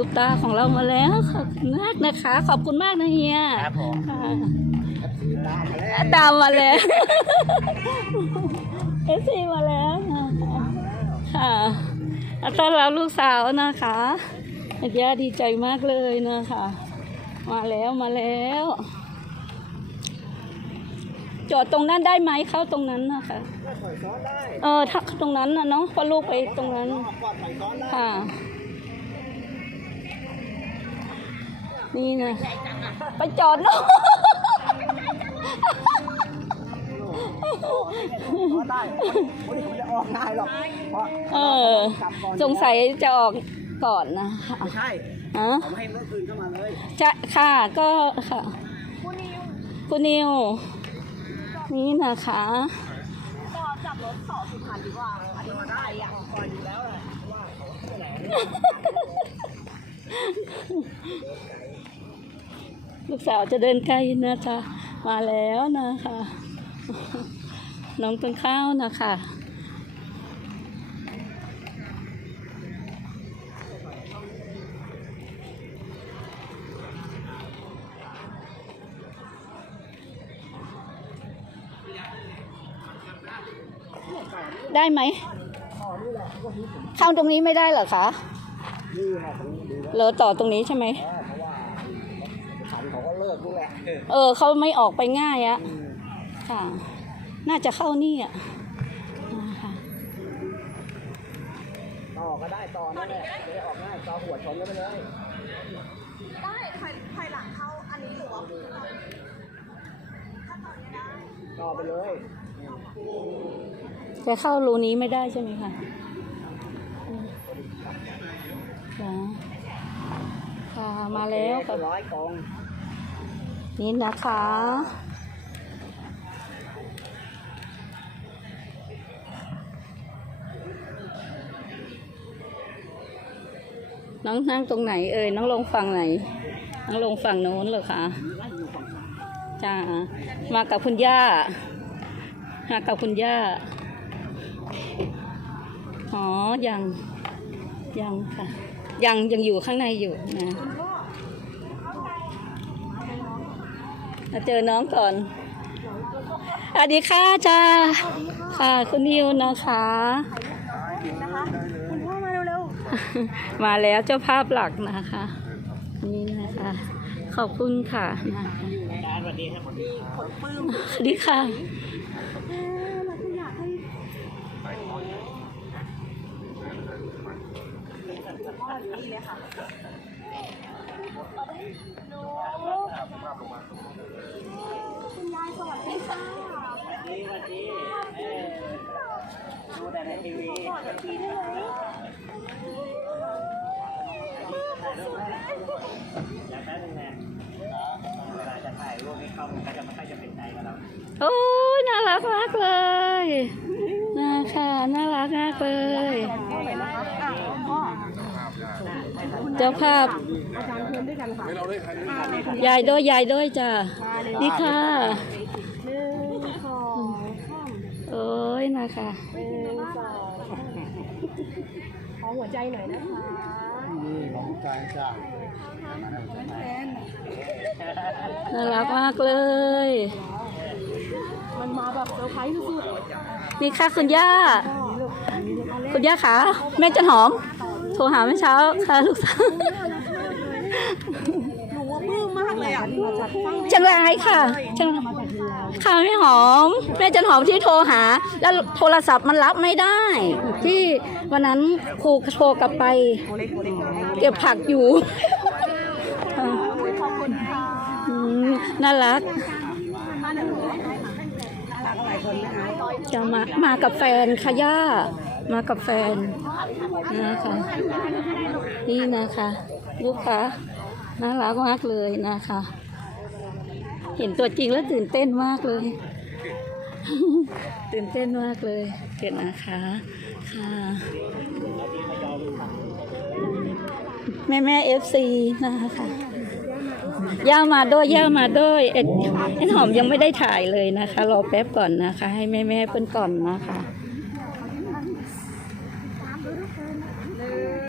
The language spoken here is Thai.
ซุปตาของเรามาแล้ว ขอบคุณมากนะคะ ขอบคุณมากนะเฮียครับผมค่ะตามมาแล้วเอฟซีมาแล้วนะคะค่ะต้อนรับลูกสาวนะคะย่าดีใจมากเลยนะคะ มาแล้วมาแล้ว จอดตรงนั้นได้ไหมเข้าตรงนั้นนะคะถอยซ้อนได้เออถ้าตรงนั้นนะเนาะเพราะลูกไปตรงนั้นออกก่อนถอยซ้อนได้ค่ะ นี่นะไปจอดเนาะซ้อนได้โอ้ยไม่ได้ออกง่ายหรอกเพราะเออ สงสัยจะออกก่อนนะไม่ใช่ฮะผมให้เมื่อคืนเข้ามาเลยจะค่ะก็ค่ะคุณนิว นี่นะคะก็จับรถต่อสุพรรณดีกว่าอันนี้มันไกลอะก่อนอยู่แล้วแหละว่าเขาไม่ไหน ลูกสาวจะเดินใกล้นะคะ มาแล้วนะคะ น้องต้นข้าวนะคะได้ไหม เข้าตรงนี้ไม่ได้เหรอคะนี่นะผมดูแล้วเหลอต่อตรงนี้ใช่ไหมเพราะว่า ขันเขาก็เลิกดูแหละเออเขาไม่ออกไปง่ายอะค่ะ น่าจะเข้านี่อะอ่าค่ะต่อก็ได้ต่อนั่นแหละจะได้ออกง่ายต่อหัวชนกันไปเลย ได้ถอยถอยหลังเข้าอันนี้หรือว่าถ้าตอนนี้ได้ต่อไปเลยจะเข้ารูนี้ไม่ได้ใช่ไหมคะอืมค่ะค่ะมาแล้วก็ค่ะร้อยกอง นี่นะคะ น้องนั่งตรงไหนเอ่ยน้องลงฝั่งไหน น้องลงฝั่งโน้นเหรอคะจ้ามากับคุณย่ามากับคุณย่าอ๋อยังยังค่ะ ยังยังอยู่ข้างในอยู่นะ มาเจอน้องก่อนสวัสดีค่ะจ้าค่ะคุณนิวนะคะ นะคะคุณพ่อมาเร็วมาแล้วเจ้าภาพหลักนะคะ นี่นะคะ ขอบคุณค่ะนะคะสวัสดีครับๆผลปลื้มสวัสดีค่ะ เออเราก็อยากให้พ่ออยู่นี่เลยค่ะ คุณยายสวัสดีค่ะสวัสดีเออดูแต่ในทีวีกอดกันทีได้ไหมอยากได้หนึ่งแน่เวลาจะถ่ายรูปให้เขามันก็จะไม่ค่อยจะเป็นใจกับเราโอ้ยน่ารักมากเลยน่าค่ะน่ารักมากเลยพ่อ เลยนะคะอะพ่อเจ้าภาพอาจารย์เพื่อนด้วยกันค่ะยายด้วยยายด้วยจ้ะดีค่ะหนึ่งสองสามโอ้ยนะคะหนึ่งสองขอหัวใจหน่อยนะคะนี่ของใจจ้าน่ารักมากเลย มันมาแบบเซอร์ไพรส์สุดนี่ค่ะคุณย่าๆลูกอันนี้เอาเล่นคุณย่าขาแม่จันหอมโทรหาเมื่อเช้าค่ะลูกสาวหนูว่าปลื้มมากเลยอะจังเชียงรค่ะเชียงค่ะแม่หอมแม่จันหอมที่โทรหา แล้วโทรศัพท์มันรับไม่ได้ ที่วันนั้นครูโทรกลับไป เก็บผักอยู่น่ารักจะมามากับแฟนค่ะย่า มากับแฟนนะคะนี่นะคะ ลูกค้าน่ารักมากเลยนะคะ เห็นตัวจริงแล้วตื่นเต้นมากเลย ตื่นเต้นมากเลยเกิดนะคะค่ะแม่แม่เอฟซีนะคะย่ามาด้วยย่ามาด้วยเอ็ดหอมยังไม่ได้ถ่ายเลยนะคะ รอแป๊บก่อนนะคะ ให้แม่แม่เพิ่นก่อนนะคะ